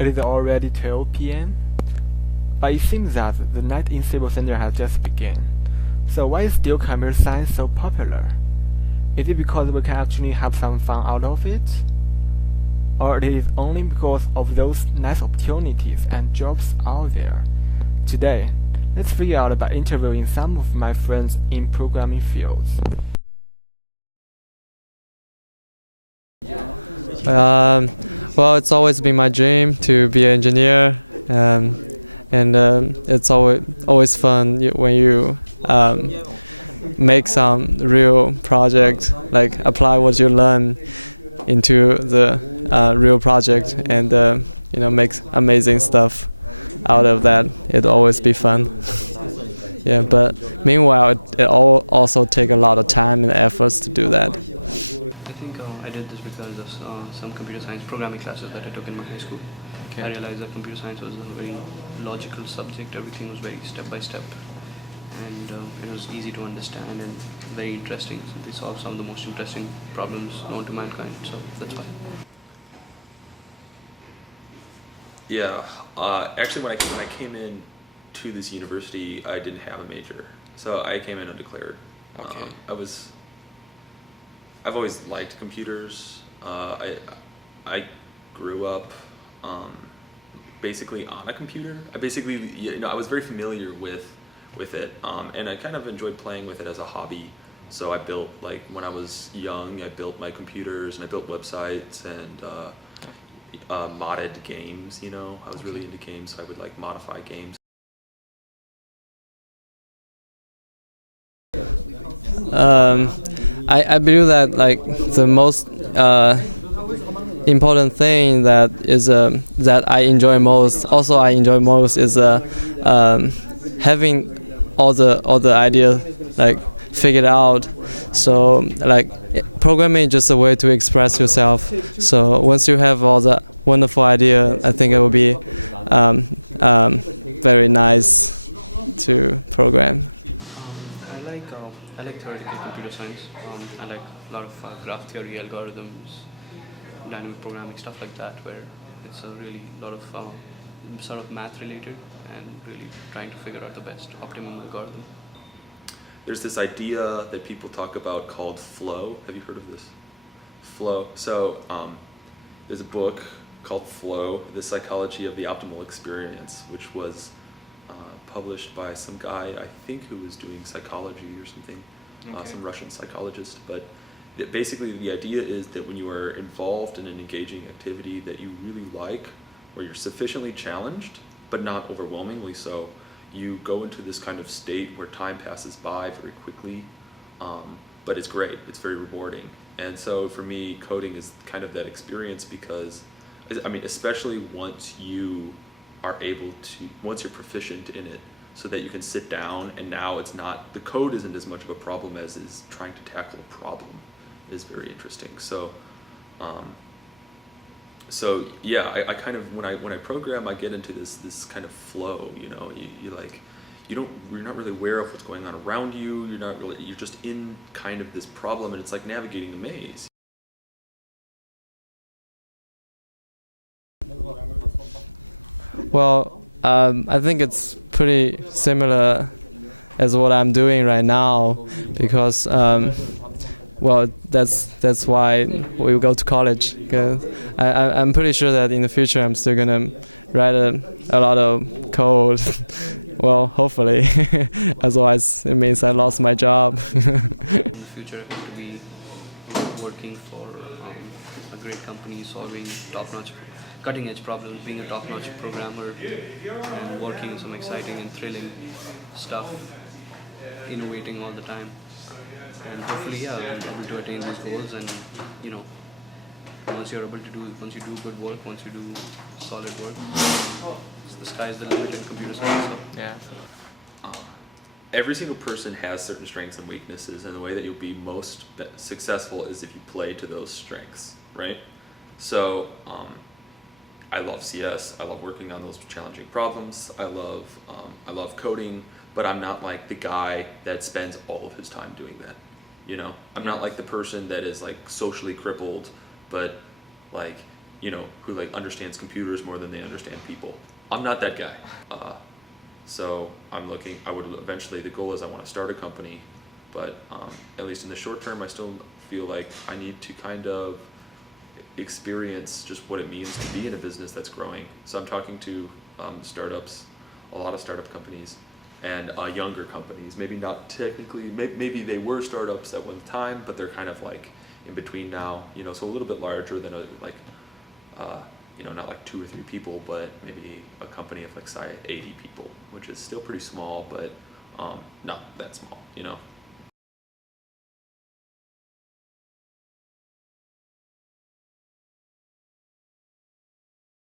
It is already 12 p.m., but it seems that the night in Civil Center has just begun. So why is still computer science so popular? Is it because we can actually have some fun out of it? Or it is only because of those nice opportunities and jobs out there? Today, let's figure out by interviewing some of my friends in programming fields. Well, it's always been my dream to be an engineer, and it's always fun when you make some real project, like apply what you learn into the real project, and make amazing stuff out of that. It'll always be fun. Yeah, but meanwhile, it also take a lot of time and efforts to do that. I think I did this because of some computer science programming classes that I took in my high school. I realized that computer science was a very logical subject. Everything was very step by step, and it was easy to understand and very interesting. So they solved some of the most interesting problems known to mankind. So that's why. Yeah, actually, when I came in to this university, I didn't have a major, so I came in undeclared. Okay. I've always liked computers. I grew up basically on a computer. I was very familiar with it, and I kind of enjoyed playing with it as a hobby. So I built, like, when I was young, I built my computers and I built websites and modded games. I was really into games, so I would like modify games. I believe that, like, the most important thing that I enjoy most, also I enjoy most, is having all the ideas like figured out. So, like, programming is just a way to express yourself. So once you have all the wonderful idea, I think it will be very nice to program. I like theoretical computer science. I like a lot of graph theory, algorithms, dynamic programming, stuff like that, where it's a really lot of sort of math related and really trying to figure out the best optimum algorithm. There's this idea that people talk about called flow. Have you heard of this? Flow. So there's a book called Flow, The Psychology of the Optimal Experience, which was published by some guy, I think, who was doing psychology or something, some Russian psychologist. But basically the idea is that when you are involved in an engaging activity that you really like, where you're sufficiently challenged, but not overwhelmingly so, you go into this kind of state where time passes by very quickly, but it's great, it's very rewarding. And so for me, coding is kind of that experience, because, I mean, especially once you're proficient in it, so that you can sit down and now the code isn't as much of a problem as is trying to tackle a problem, is very interesting. So yeah, I kind of, when I program, I get into this kind of flow. You're not really aware of what's going on around you. You're just in kind of this problem, and it's like navigating a maze. Well, I think it's pretty similar as what I'm doing right now, because well, that's why we go to college. Cause I'm pretty sure that in the future I'm still gonna write a lot of code. Well, hopefully. Otherwise, it means I lost my job. In the future, I hope to be working for a great company, solving top-notch, cutting-edge problems, being a top-notch programmer, and working on some exciting and thrilling stuff, innovating all the time. And hopefully, yeah, I'm able to attain these goals. And once you do good work, once you do solid work, the sky's the limit in computer science. So. Yeah. Every single person has certain strengths and weaknesses, and the way that you'll be most successful is if you play to those strengths, right? So I love CS. I love working on those challenging problems. I love coding, but I'm not like the guy that spends all of his time doing that. I'm not like the person that is like socially crippled, but like who like understands computers more than they understand people. I'm not that guy. So I would eventually, the goal is I want to start a company, but at least in the short term, I still feel like I need to kind of experience just what it means to be in a business that's growing. So I'm talking to startups, a lot of startup companies, and younger companies. Maybe not technically, maybe they were startups at one time, but they're kind of like in between now. So a little bit larger than not like 2 or 3 people, but maybe a company of like say 80 people, which is still pretty small, but not that small.